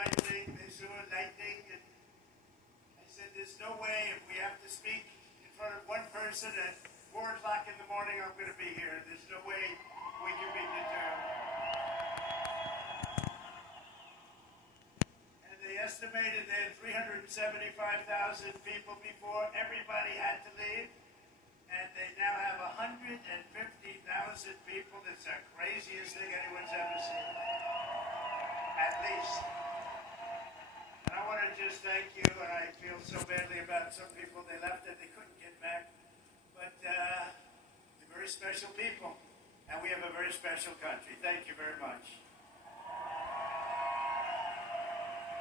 right wing, they saw lightning, and I said, there's no way if we have to speak in front of one person at 4 o'clock in the morning, I'm going to be here. There's no way we can be determined. And they estimated there had 375,000 people before. Everybody had to leave. And they now have 150,000 people. It's the craziest thing anyone's ever seen. At least. And I want to just thank you, and I feel so badly about some people. They left and they couldn't get back. But they're very special people. And we have a very special country. Thank you very much.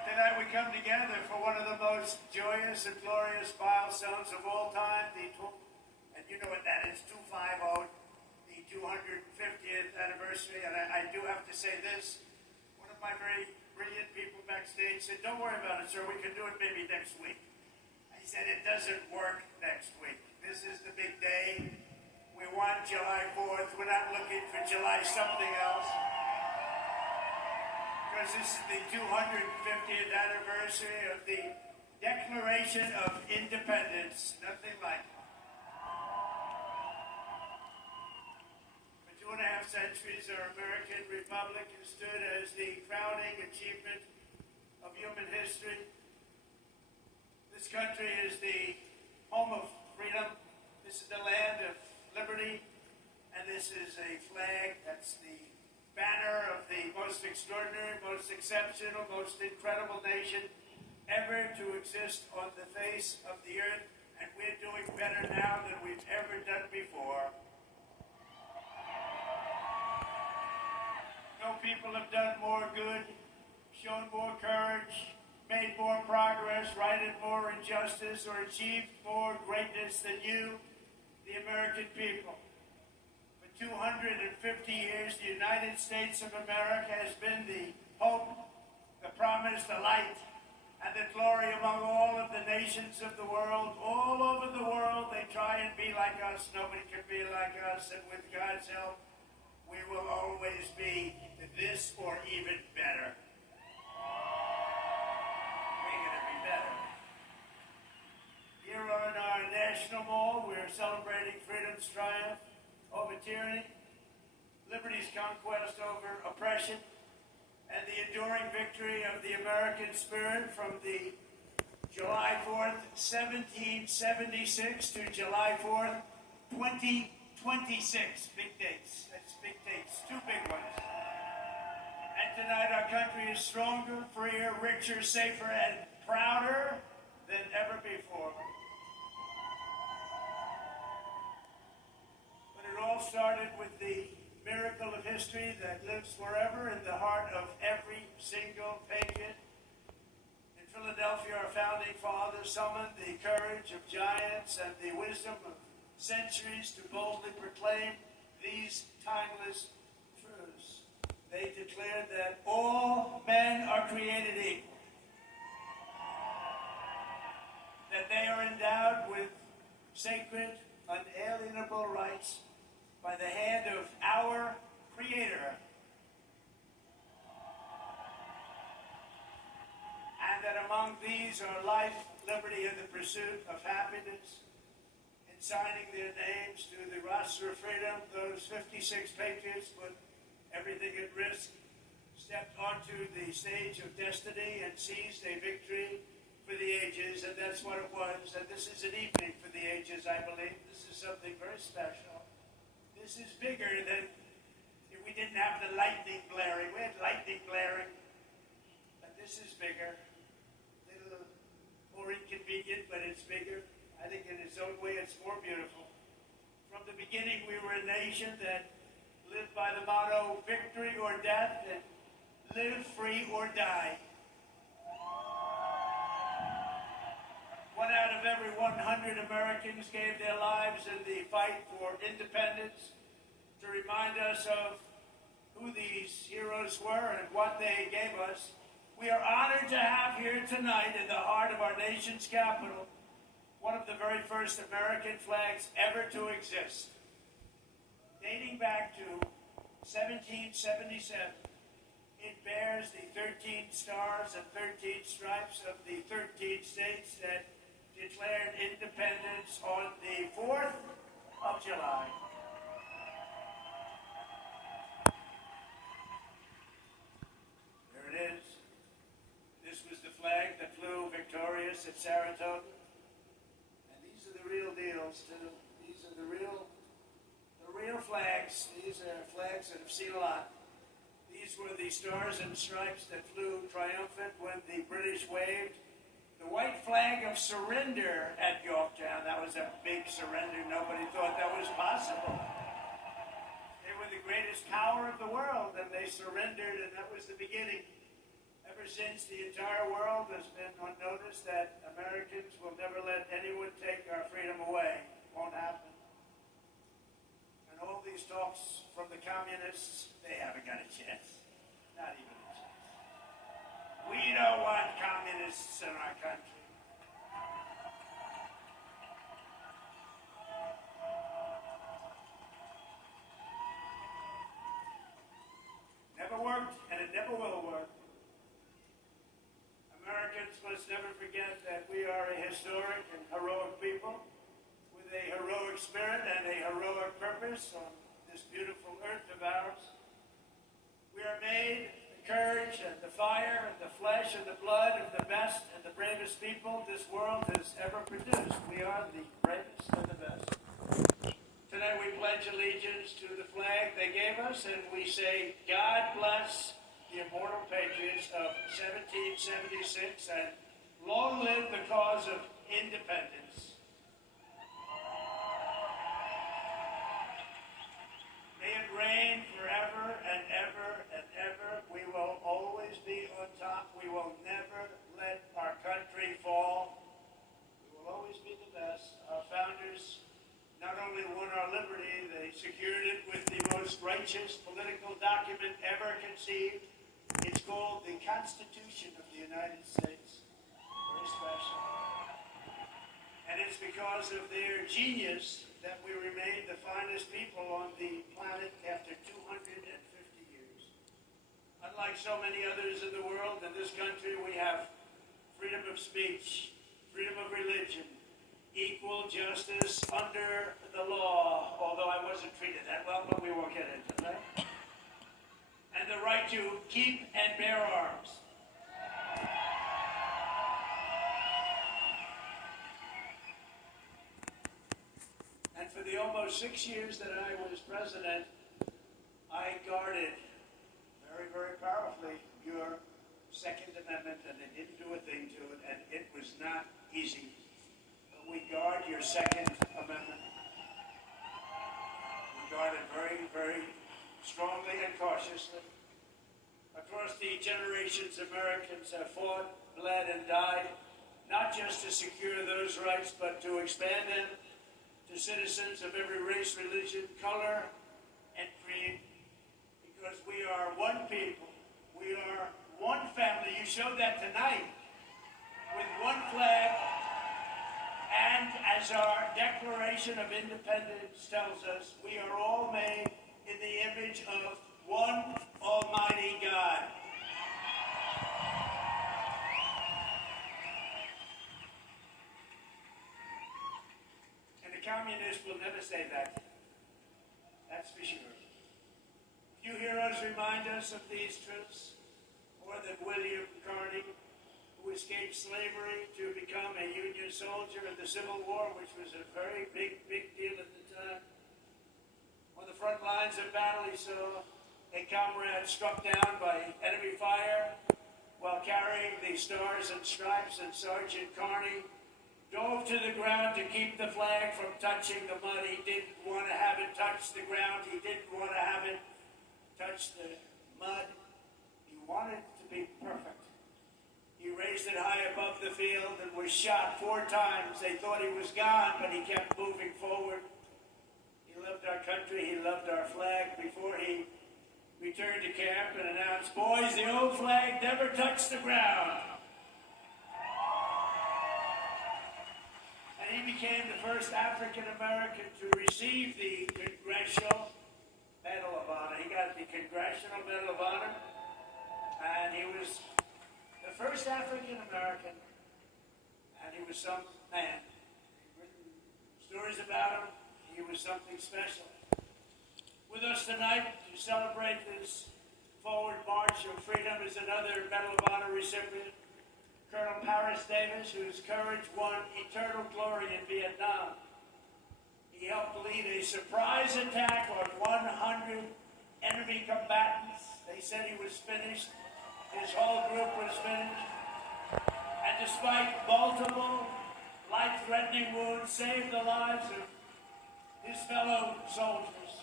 Tonight we come together for one of the most joyous and glorious milestones of all time, and you know what that is, 250, the 250th anniversary. And I do have to say this, one of my very brilliant people backstage said, don't worry about it, sir, we can do it maybe next week. I said, it doesn't work next week. This is the big day. We want July 4th. We're not looking for July something else. Because this is the 250th anniversary of the Declaration of Independence. Nothing like it. For 2.5 centuries, our American Republic has stood as the crowning achievement of human history. This country is the home of freedom. This is the land of liberty. And this is a flag that's the banner of the most extraordinary, most exceptional, most incredible nation ever to exist on the face of the earth. And we're doing better now than we've ever done before. No people have done more good, shown more courage, made more progress, righted more injustice, or achieved more greatness than you, the American people. For 250 years, the United States of America has been the hope, the promise, the light, and the glory among all of the nations of the world. All over the world, they try and be like us. Nobody can be like us, and with God's help, we will always be this or even better. We're going to be better. Here on our National Mall, we're celebrating freedom's triumph over tyranny, liberty's conquest over oppression, and the enduring victory of the American spirit from the July 4th, 1776 to July 4th, 2026. Big dates. That's big dates. Two big ones. And tonight our country is stronger, freer, richer, safer, and prouder than ever before. But it all started with the miracle of history that lives forever in the heart of every single patriot. In Philadelphia, our founding fathers summoned the courage of giants and the wisdom of centuries to boldly proclaim these timeless truths. They declared that all men are created equal, that they are endowed with sacred, unalienable rights by the hand of our Creator, and that among these are life, liberty, and the pursuit of happiness. In signing their names to the roster of freedom, those 56 patriots put everything at risk, stepped onto the stage of destiny, and seized a victory for the ages, and that's what it was. And this is an evening for the ages, I believe. This is something very special. This is bigger than, if we didn't have the lightning blaring. We had lightning blaring, but this is bigger. A little more inconvenient, but it's bigger. I think in its own way, it's more beautiful. From the beginning, we were a nation that lived by the motto, victory or death, and live free or die. 1 out of every 100 Americans gave their lives in the fight for independence to remind us of who these heroes were and what they gave us. We are honored to have here tonight in the heart of our nation's capital one of the very first American flags ever to exist. Dating back to 1777, It bears the 13 stars and 13 stripes of the 13 states that declared independence on the 4th of July. There it is. This was the flag that flew victorious at Saratoga. And these are the real deals, too. These are the real flags. These are flags that have seen a lot. These were the stars and stripes that flew triumphant when the British waved the white flag of surrender at Yorktown. That was a big surrender. Nobody thought that was possible. They were the greatest power of the world, and they surrendered, and that was the beginning. Ever since, the entire world has been on notice that Americans will never let anyone take our freedom away. Won't happen. And all these talks from the communists, they haven't got a chance. Not even a chance. We don't want communists in our country. Never worked, and it never will work. Americans must never forget that we are a historic and heroic people with a heroic spirit and a heroic purpose on this beautiful earth of ours. We are made the courage and the fire and the flesh and the blood of the best and the bravest people this world has ever produced. We are the bravest and the best. Tonight we pledge allegiance to the flag they gave us, and we say, God bless the immortal patriots of 1776, and long live the cause of independence. May it reign forever and ever and ever. We will always be on top. We will never let our country fall. We will always be the best. Our founders not only won our liberty, they secured it with the most righteous political document ever conceived. It's called the Constitution of the United States. Very special. And it's because of their genius that we remain the finest people on the planet after 250 years. Unlike so many others in the world, in this country we have freedom of speech, freedom of religion, equal justice under the law, although I wasn't treated that well, but we won't get into that. And the right to keep and bear arms. And for the almost 6 years that I was president, I guarded very, very powerfully your Second Amendment, and they didn't do a thing to it, and it was not easy. But we guard your Second Amendment. We guard it very, very strongly and cautiously. Across the generations, Americans have fought, bled, and died, not just to secure those rights, but to expand them to citizens of every race, religion, color, and creed. Because we are one people. We are one family. You showed that tonight with one flag. And as our Declaration of Independence tells us, we are all made in the image of one Almighty God. And the communists will never say that. That's for sure. Few heroes remind us of these truths more than William Carney, who escaped slavery to become a Union soldier in the Civil War, which was a very big deal at the time. On the front lines of battle, he saw a comrade struck down by enemy fire while carrying the stars and stripes, and Sergeant Carney dove to the ground to keep the flag from touching the mud. He didn't want to have it touch the ground. He didn't want to have it touch the mud. He wanted it to be perfect. He raised it high above the field and was shot 4 times. They thought he was gone, but he kept moving forward. He loved our country. He loved our flag. Before he returned to camp and announced, "Boys, the old flag never touched the ground." And he became the first African American to receive the Congressional Medal of Honor. He got the Congressional Medal of Honor. he was the first African American, and he was some man. Written stories about him. He was something special. With us tonight to celebrate this forward march of freedom is another Medal of Honor recipient, Colonel Paris Davis, whose courage won eternal glory in Vietnam. He helped lead a surprise attack on 100 enemy combatants. They said he was finished. His whole group was finished. And despite multiple life-threatening wounds, saved the lives of his fellow soldiers.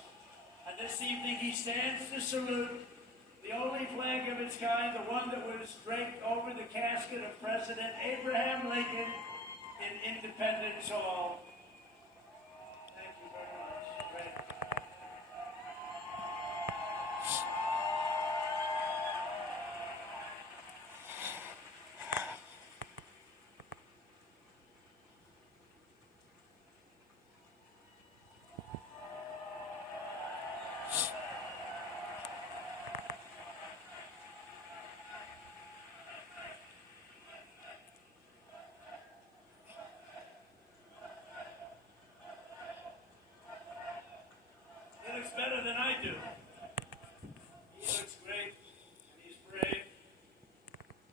And this evening he stands to salute the only flag of its kind, the one that was draped over the casket of President Abraham Lincoln in Independence Hall. Thank you very much. Great. He looks better than I do. He looks great, and he's brave.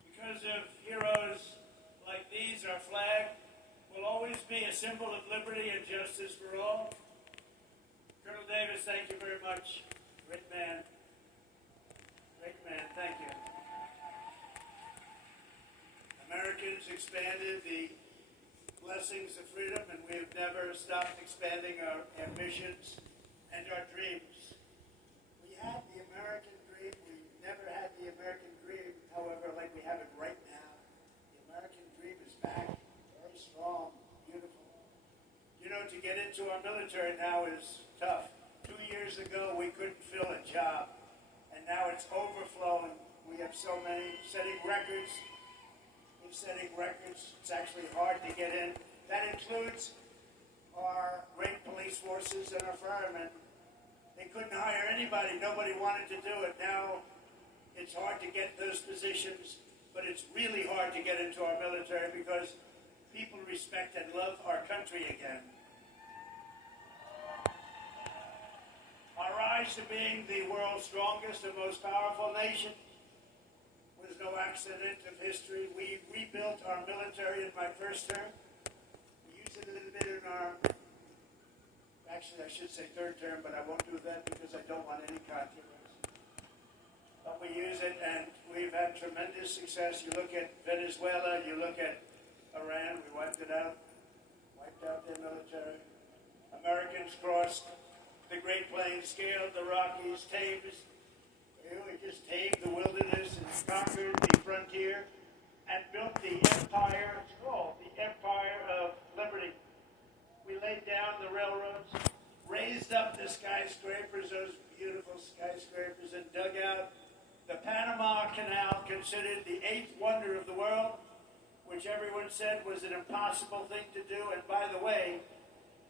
Because of heroes like these, our flag will always be a symbol of liberty and justice for all. Colonel Davis, thank you very much. Great man. Great man, thank you. Americans expanded the blessings of freedom, and we have never stopped expanding our ambitions and our dreams. We had the American dream. We never had the American dream, however, like we have it right now. The American dream is back, very strong, beautiful. You know, to get into our military now is tough. 2 years ago, we couldn't fill a job, and now it's overflowing. We have so many setting records. We're setting records. It's actually hard to get in. That includes our great police forces and our firemen. They couldn't hire anybody. Nobody wanted to do it. Now it's hard to get those positions, but it's really hard to get into our military because people respect and love our country again. Our rise to being the world's strongest and most powerful nation was no accident of history. We rebuilt our military in my first term. We used it a little bit in our actually, I should say third term, but I won't do that because I don't want any controversy. But we use it, and we've had tremendous success. You look at Venezuela, you look at Iran, we wiped it out, wiped out their military. Americans crossed the Great Plains, scaled the Rockies, tamed, we just tamed the wilderness and conquered the frontier and built the empire, it's called the Empire of Liberty. We laid down the railroads, raised up the skyscrapers, those beautiful skyscrapers, and dug out the Panama Canal, considered the eighth wonder of the world, which everyone said was an impossible thing to do. And by the way,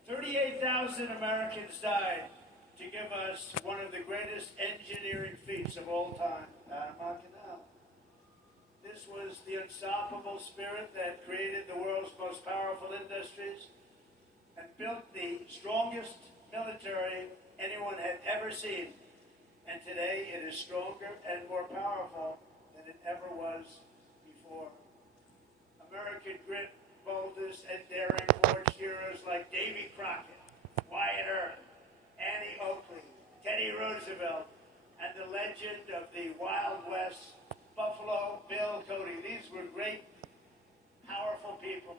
38,000 Americans died to give us one of the greatest engineering feats of all time, Panama Canal. This was the unstoppable spirit that created the world's most powerful industries and built the strongest military anyone had ever seen. And today it is stronger and more powerful than it ever was before. American grit, boldness, and daring forged heroes like Davy Crockett, Wyatt Earp, Annie Oakley, Teddy Roosevelt, and the legend of the Wild West, Buffalo Bill Cody. These were great, powerful people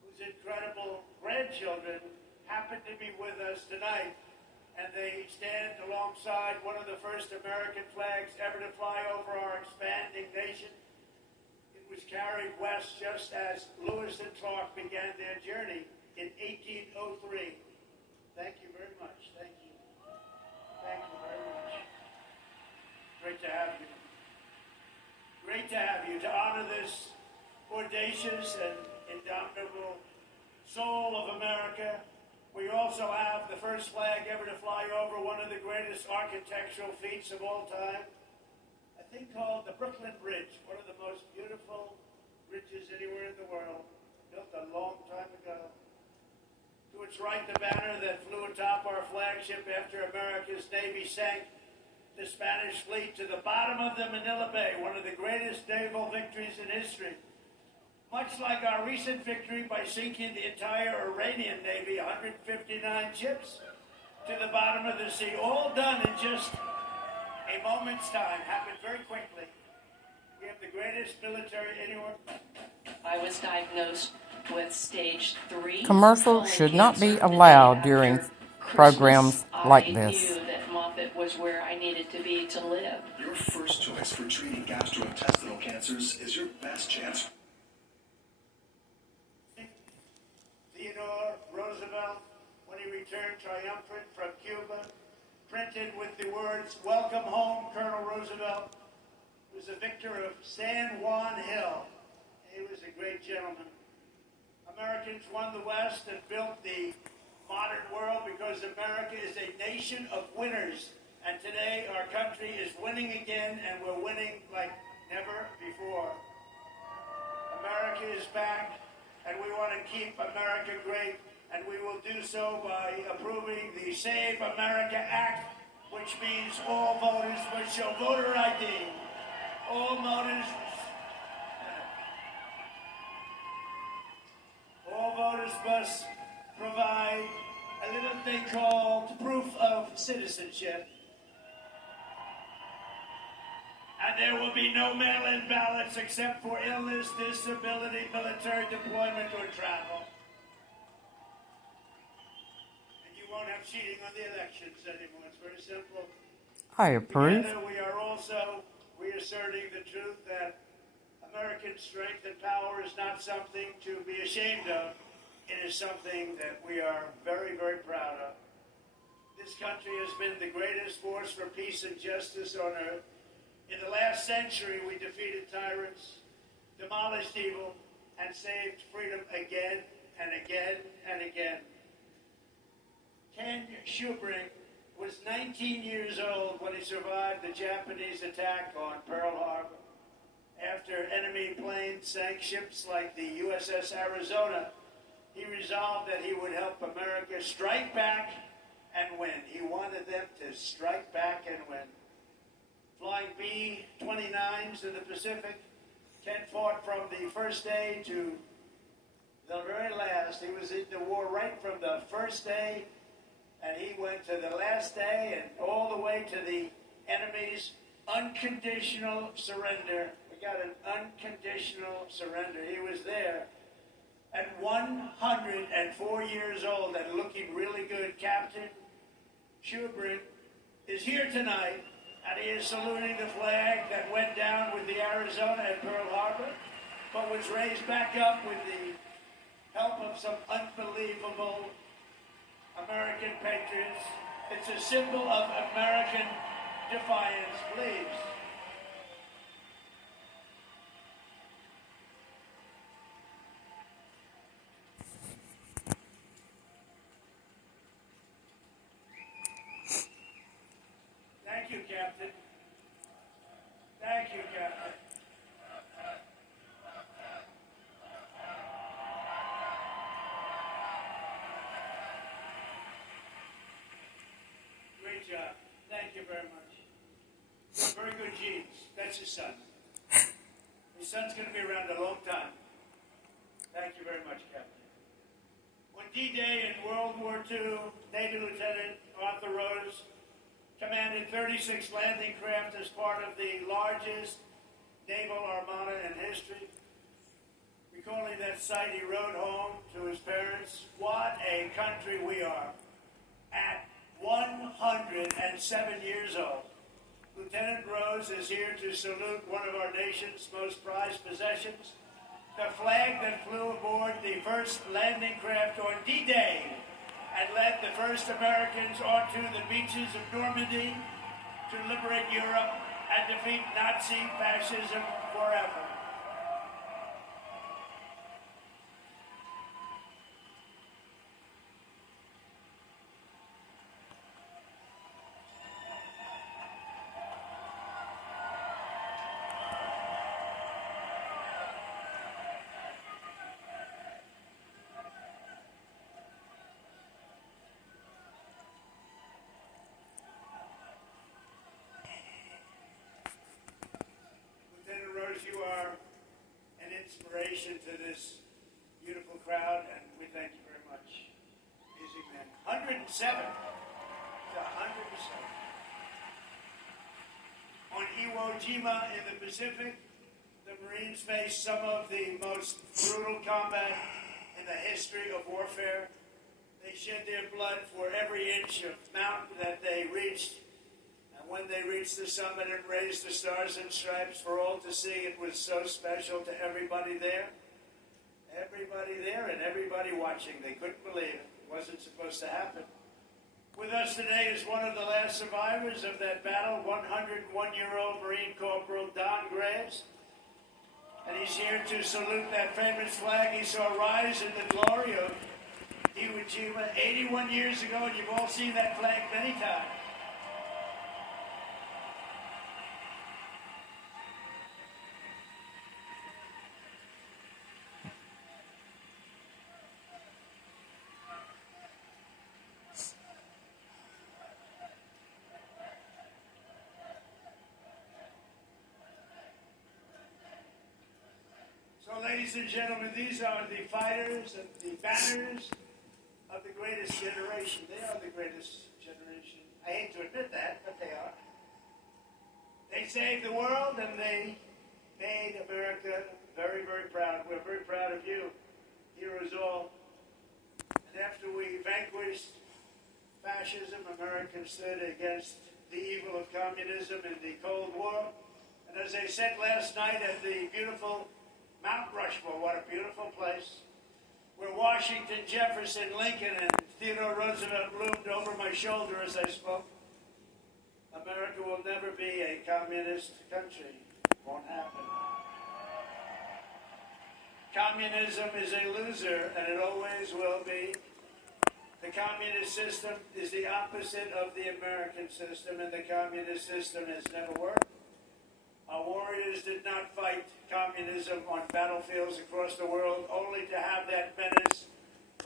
whose incredible grandchildren happen to be with us tonight, and they stand alongside one of the first American flags ever to fly over our expanding nation. It was carried west just as Lewis and Clark began their journey in 1803. Thank you very much. Thank you. Thank you very much. Great to have you. Great to have you, to honor this audacious and indomitable soul of America. We also have the first flag ever to fly over one of the greatest architectural feats of all time. thing called the Brooklyn Bridge, one of the most beautiful bridges anywhere in the world, built a long time ago. To its right, the banner that flew atop our flagship after America's Navy sank the Spanish fleet to the bottom of the Manila Bay, one of the greatest naval victories in history. Much like our recent victory by sinking the entire Iranian Navy, 159 ships, to the bottom of the sea, all done in just a moment's time, happened very quickly. We have the greatest military anywhere. I was diagnosed with stage 3. Commercials should not be allowed during programs like this. I knew that Moffitt was where I needed to be to live. Your first choice for treating gastrointestinal cancers is your best chance. Theodore Roosevelt, when he returned triumphant from Cuba, printed with the words, "Welcome home, Colonel Roosevelt," was a victor of San Juan Hill. He was a great gentleman. Americans won the West and built the modern world because America is a nation of winners. And today our country is winning again, and we're winning like never before. America is back, and we want to keep America great, and we will do so by approving the Save America Act, which means all voters must show voter ID. All voters must provide a little thing called proof of citizenship. And there will be no mail-in ballots except for illness, disability, military deployment, or travel. And you won't have cheating on the elections anymore. It's very simple. I approve. Together we are also reasserting the truth that American strength and power is not something to be ashamed of. It is something that we are very, very proud of. This country has been the greatest force for peace and justice on earth. In the last century, we defeated tyrants, demolished evil, and saved freedom again and again and again. Ken Schubring was 19 years old when he survived the Japanese attack on Pearl Harbor. After enemy planes sank ships like the USS Arizona, he resolved that he would help America strike back and win. He wanted them to strike back and win. Flying B-29s in the Pacific, Ken fought from the first day to the very last. He was in the war right from the first day, and he went to the last day and all the way to the enemy's unconditional surrender. We got an unconditional surrender. He was there. At 104 years old and looking really good, Captain Schubring is here tonight, and he is saluting the flag that went down with the Arizona at Pearl Harbor, but was raised back up with the help of some unbelievable American patriots. It's a symbol of American defiance, please. Thank you, Captain. Thank you, Captain. Great job. Thank you very much. You have very good genes. That's his son. His son's going to be around a long time. Thank you very much, Captain. On D-Day in World War II, Navy Lieutenant Arthur Rose commanded 36 landing craft as part of the largest naval armada in history. Recalling that sight, he wrote home to his parents, "What a country we are." At 107 years old, Lieutenant Rose is here to salute one of our nation's most prized possessions, the flag that flew aboard the first landing craft on D-Day and led the first Americans onto the beaches of Normandy to liberate Europe and defeat Nazi fascism forever. inspiration to this beautiful crowd, and we thank you very much. Amazing man. 107. It's 107. On Iwo Jima in the Pacific, the Marines faced some of the most brutal combat in the history of warfare. They shed their blood for every inch of mountain that they reached. And when they reached the summit and raised the stars and stripes for all to see, it was so special to everybody there. Everybody there and everybody watching. They couldn't believe it. It wasn't supposed to happen. With us today is one of the last survivors of that battle, 101-year-old Marine Corporal Don Graves. And he's here to salute that famous flag he saw rise in the glory of Iwo Jima 81 years ago, and you've all seen that flag many times. So, ladies and gentlemen, these are the fighters and the banners of the greatest generation. They are the greatest generation. I hate to admit that, but they are. They saved the world and they made America very, very proud. We're very proud of you, heroes all. And after we vanquished fascism, America stood against the evil of communism in the Cold War. And as I said last night at the beautiful Mount Rushmore, what a beautiful place, where Washington, Jefferson, Lincoln, and Theodore Roosevelt loomed over my shoulder as I spoke. America will never be a communist country. It won't happen. Communism is a loser, and it always will be. The communist system is the opposite of the American system, and the communist system has never worked. Our warriors did not fight communism on battlefields across the world, only to have that menace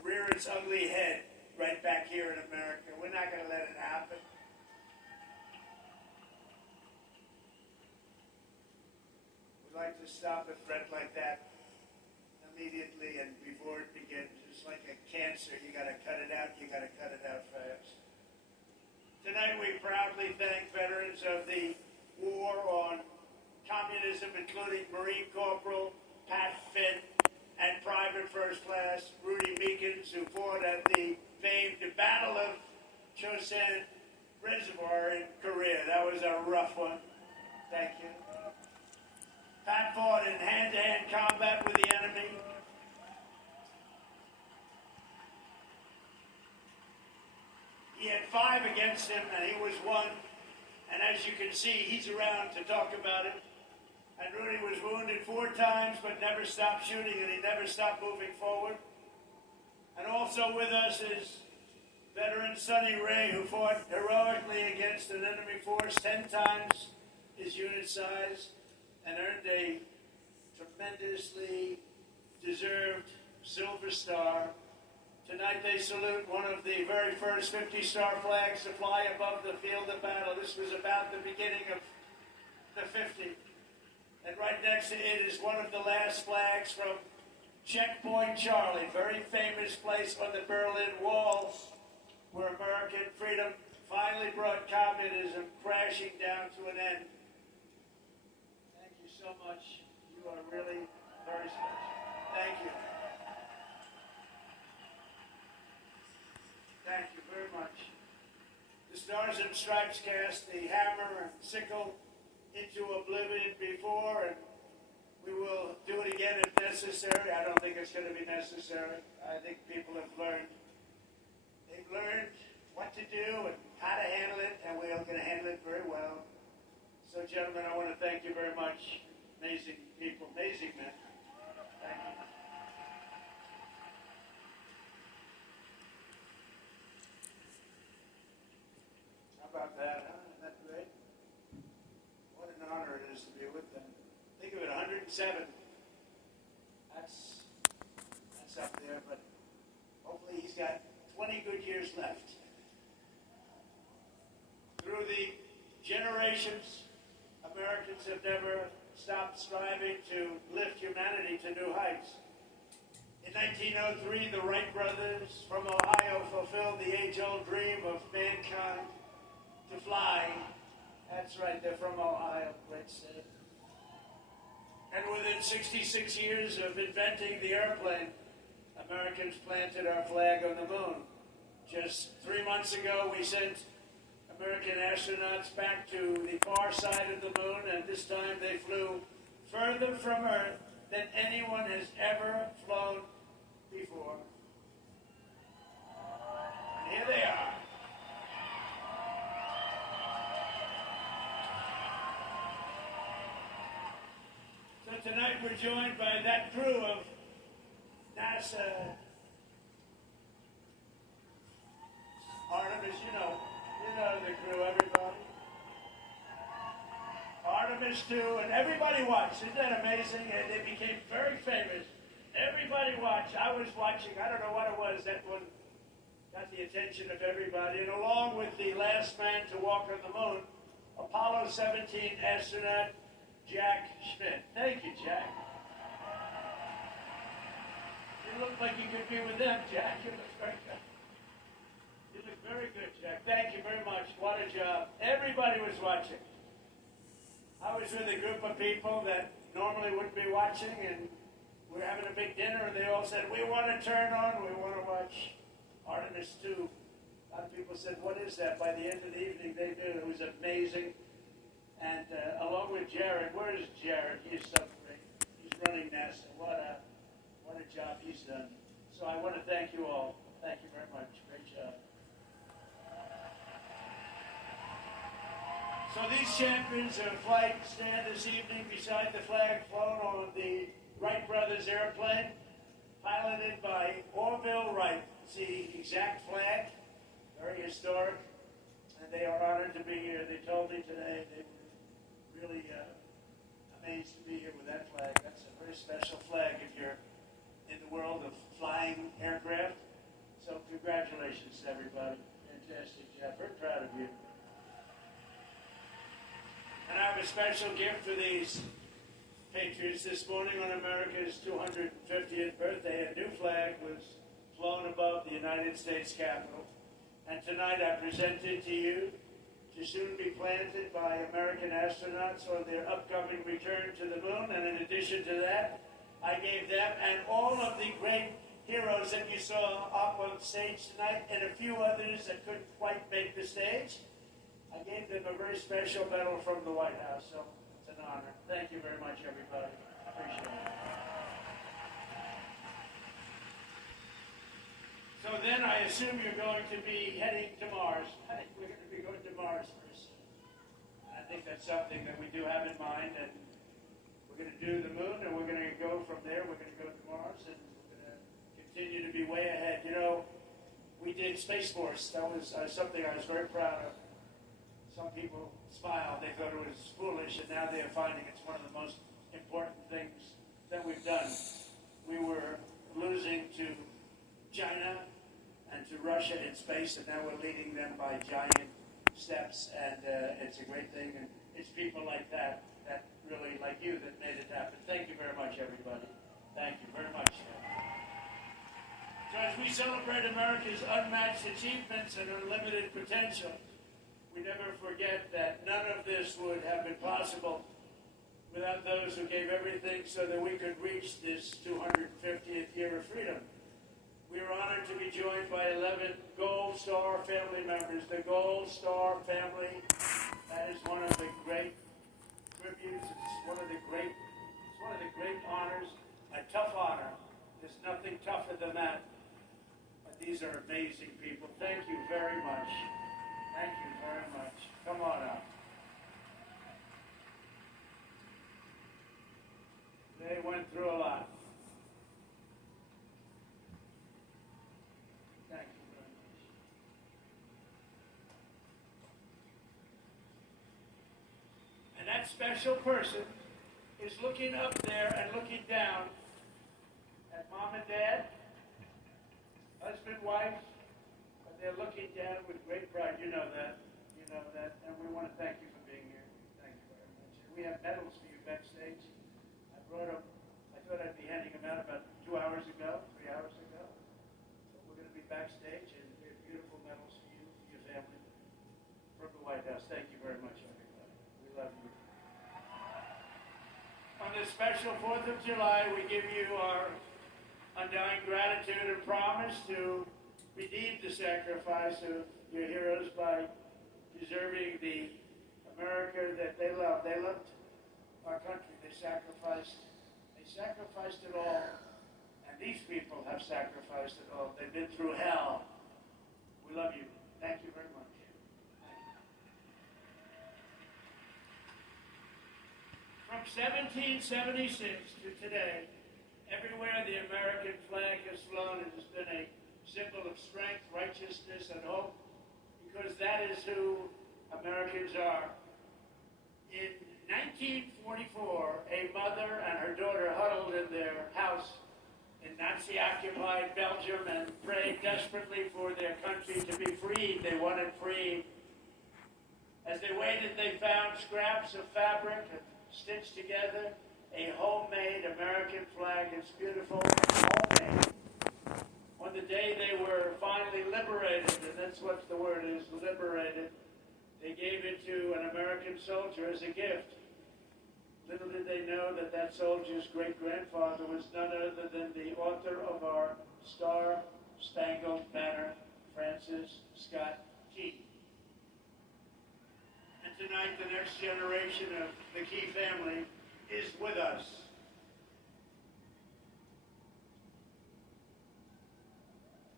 rear its ugly head right back here in America. We're not going to let it happen. We'd like to stop a threat like that immediately and before it begins. It's like a cancer. You got to cut it out. You got to cut it out fast. Tonight we proudly thank veterans of the war on communism, including Marine Corporal Pat Finn and Private First Class Rudy Meekins, who fought at the famed Battle of Chosin Reservoir in Korea. That was a rough one. Thank you. Pat fought in hand-to-hand combat with the enemy. He had 5 against him, and he was 1. And as you can see, he's around to talk about it. And Rudy was wounded 4 times, but never stopped shooting, and he never stopped moving forward. And also with us is veteran Sonny Ray, who fought heroically against an enemy force 10 times his unit size and earned a tremendously deserved Silver Star. Tonight they salute one of the very first 50-star flags to fly above the field of battle. This was about the beginning of the 50. And right next to it is one of the last flags from Checkpoint Charlie, very famous place on the Berlin Wall, where American freedom finally brought communism crashing down to an end. Thank you so much. You are really very special. Thank you. Thank you very much. The Stars and Stripes cast the hammer and sickle into oblivion before, and we will do it again if necessary. I don't think it's going to be necessary. I think people have learned. They've learned what to do and how to handle it, and we're going to handle it very well. So, gentlemen, I want to thank you very much. Amazing people, amazing men. Thank you. How about that, huh? Isn't that great? What an honor it is to be with them. Think of it, 107. That's up there, but hopefully he's got 20 good years left. Through the generations, Americans have never stopped striving to lift humanity to new heights. In 1903, the Wright brothers from Ohio fulfilled the age-old dream of mankind to fly. That's right, they're from Ohio, great state. And within 66 years of inventing the airplane, Americans planted our flag on the moon. Just 3 months ago, we sent American astronauts back to the far side of the moon, and this time they flew further from Earth than anyone has ever flown before. And here they are. So tonight we're joined by that crew of NASA. Artemis, you know the crew, everybody. Artemis 2, and everybody watched. Isn't that amazing? And they became very famous. Everybody watched. I was watching. I don't know what it was. That one got the attention of everybody. And along with the last man to walk on the moon, Apollo 17 astronaut Jack Schmitt. Thank you, Jack. You look like you could be with them, Jack. You look very good. You look very good, Jack. Thank you very much. What a job. Everybody was watching. I was with a group of people that normally wouldn't be watching, and we're having a big dinner, and they all said, we want to turn on, we want to watch Artemis 2. A lot of people said, what is that? By the end of the evening, they knew. It was amazing. And along with Jared, where is Jared? He's so great. He's running NASA. What a job he's done. So I want to thank you all. Thank you very much. Great job. So these champions of flight stand this evening beside the flag flown on the Wright brothers airplane, piloted by Orville Wright. It's the exact flag, very historic, and they are honored to be here. They told me today they were really amazed to be here with that flag. That's a very special flag if you're in the world of flying aircraft. So congratulations to everybody. Fantastic job. Very proud of you. And I have a special gift for these patriots. This morning on America's 250th birthday, a new flag was flown above the United States Capitol. And tonight I present it to you to soon be planted by American astronauts on their upcoming return to the moon. And in addition to that, I gave them and all of the great heroes that you saw up on stage tonight and a few others that couldn't quite make the stage, I gave them a very special medal from the White House, so it's an honor. Thank you very much, everybody. Appreciate it. So then I assume you're going to be heading to Mars. I think we're going to be going to Mars very soon. I think that's something that we do have in mind, and we're going to do the moon, and we're going to go from there. We're going to go to Mars, and we're going to continue to be way ahead. You know, we did Space Force. That was something I was very proud of. Some people smiled. They thought it was foolish, and now they are finding it's one of the most important things that we've done. We were losing to China and to Russia in space, and now we're leading them by giant steps, and it's a great thing. And it's people like that really, like you, that made it happen. Thank you very much, everybody. Thank you very much. So as we celebrate America's unmatched achievements and unlimited potential, we never forget that none of this would have been possible without those who gave everything so that we could reach this 250th year of freedom. We are honored to be joined by 11 Gold Star family members. The Gold Star family, that is one of the great tributes. It's one of the great honors, a tough honor. There's nothing tougher than that. But these are amazing people. Thank you very much. Thank you very much. Come on up. They went through a lot. Thank you very much. And that special person is looking up there and looking down at mom and dad, husband, wife, but they're looking down with great pride. You know that, and we want to thank you for being here. Thank you very much. And we have medals for you backstage. brought them, I thought I'd be handing them out about 2 hours ago, 3 hours ago. So we're going to be backstage, and they're beautiful medals for you, for your family, from the White House. Thank you very much, everybody. We love you. On this special 4th of July, we give you our undying gratitude and promise to redeem the sacrifice of your heroes by preserving the America that they loved. They loved our country. They sacrificed it all. And these people have sacrificed it all. They've been through hell. We love you. Thank you very much. From 1776 to today, everywhere the American flag has flown, it has been a symbol of strength, righteousness, and hope, because that is who Americans are. In 1944, a mother and her daughter huddled in their house in Nazi-occupied Belgium and prayed desperately for their country to be freed. They wanted free. As they waited, they found scraps of fabric and stitched together a homemade American flag. It's beautiful, homemade. On the day they were finally liberated, and that's what the word is, liberated, they gave it to an American soldier as a gift. Little did they know that that soldier's great-grandfather was none other than the author of our Star-Spangled Banner, Francis Scott Key. And tonight, the next generation of the Key family is with us.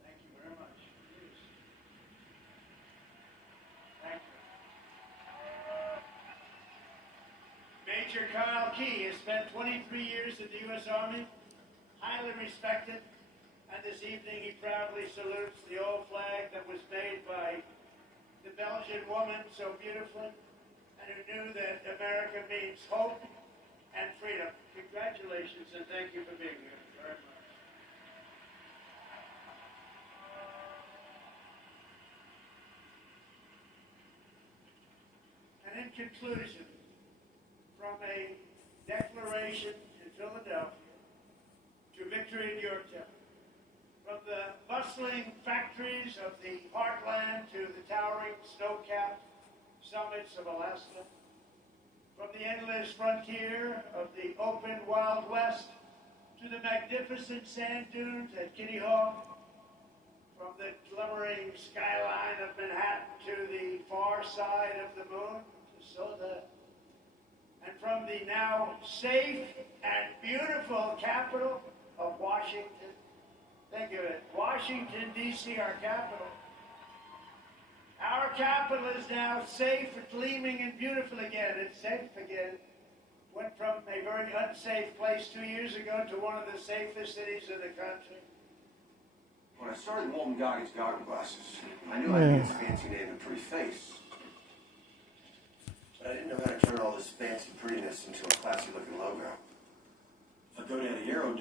Thank you very much. Please. Thank you. Major Kyle Key has spent 23 years in the U.S. Army, highly respected, and this evening he proudly salutes the old flag that was made by the Belgian woman so beautifully, and who knew that America means hope and freedom. Congratulations, and thank you for being here very much. And in conclusion, from a declaration in Philadelphia to victory in Yorktown, from the bustling factories of the heartland to the towering snow-capped summits of Alaska, from the endless frontier of the open Wild West to the magnificent sand dunes at Kitty Hawk, from the glimmering skyline of Manhattan to the far side of the moon, to Soda, and from the now safe and beautiful capital of Washington. Think of it, Washington, D.C., our capital. Our capital is now safe, gleaming, and beautiful again. It's safe again. Went from a very unsafe place 2 years ago to one of the safest cities in the country. When I started Walton Goggins goggle glasses, I knew I'd be his fancy name and pretty face. But I didn't know how to turn all this fancy prettiness into a classy-looking logo. A GoDaddy Hero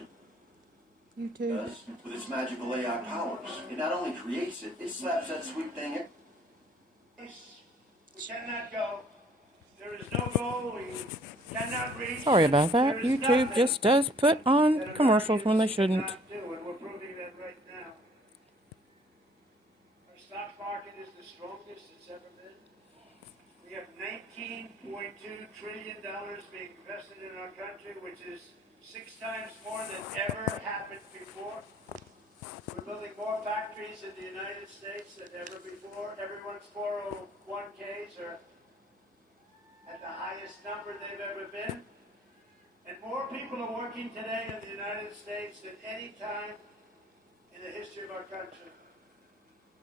YouTube. does, with its magical AI powers, it not only creates it, it slaps that sweet thing in. We cannot go. There is no goal we cannot reach. Sorry about that. There is YouTube nothing just does put on that commercials when they Americans shouldn't. cannot do, and we're proving that right now. Our stock market is the strongest it's ever been. We have $19.2 trillion being invested in our country, which is 6 times more than ever happened before. We're building more factories in the United States than ever before. Everyone's 401ks are at the highest number they've ever been. And more people are working today in the United States than any time in the history of our country.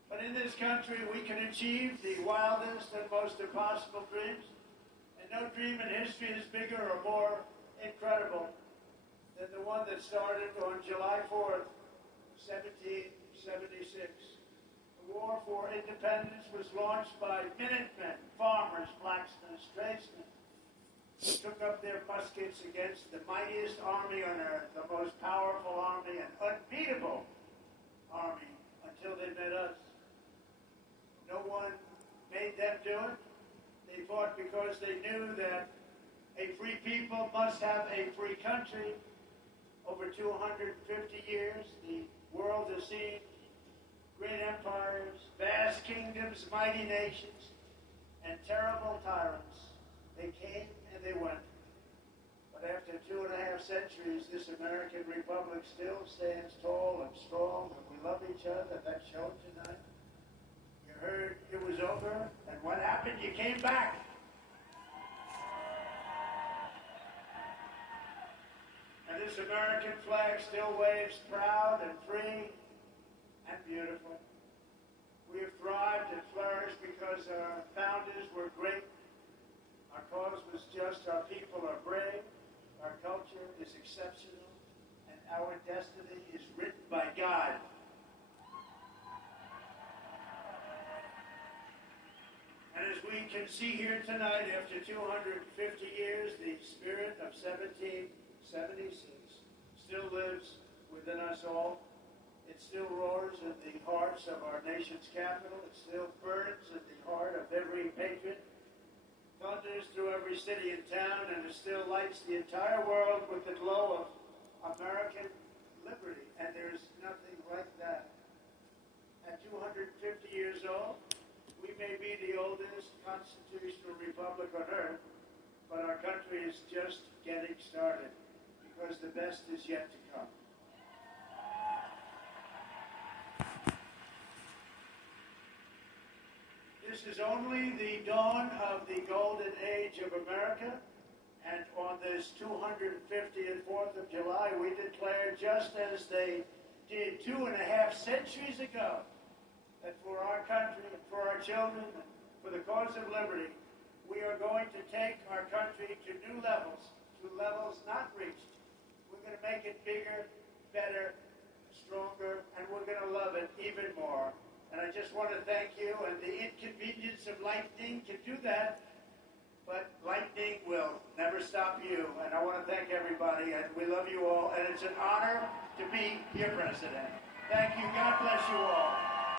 But in this country, we can achieve the wildest and most impossible dreams. And no dream in history is bigger or more incredible than the one that started on July 4th, 1776. The war for independence was launched by Minutemen, farmers, blacksmiths, tradesmen, who took up their muskets against the mightiest army on earth, the most powerful army and unbeatable army until they met us. No one made them do it. They fought because they knew that A free people must have a free country. Over 250 years, the world has seen great empires, vast kingdoms, mighty nations, and terrible tyrants. They came and they went. But after 2.5 centuries, this American republic still stands tall and strong, and we love each other. That showed tonight. You heard it was over, and what happened? You came back. And this American flag still waves proud and free and beautiful. We have thrived and flourished because our founders were great. Our cause was just, our people are brave, our culture is exceptional, and our destiny is written by God. And as we can see here tonight, after 250 years, the spirit of 1776 still lives within us all. It still roars in the hearts of our nation's capital. It still burns in the heart of every patriot, thunders through every city and town, and it still lights the entire world with the glow of American liberty. And there is nothing like that. At 250 years old, we may be the oldest constitutional republic on earth, but our country is just getting started, because the best is yet to come. This is only the dawn of the golden age of America, and on this 250th 4th of July, we declare, just as they did 2.5 centuries ago, that for our country, and for our children, and for the cause of liberty, we are going to take our country to new levels, to levels not reached. We're going to make it bigger, better, stronger, and we're going to love it even more. And I just want to thank you, and the inconvenience of lightning can do that, but lightning will never stop you. And I want to thank everybody, and we love you all, and it's an honor to be your president. Thank you. God bless you all.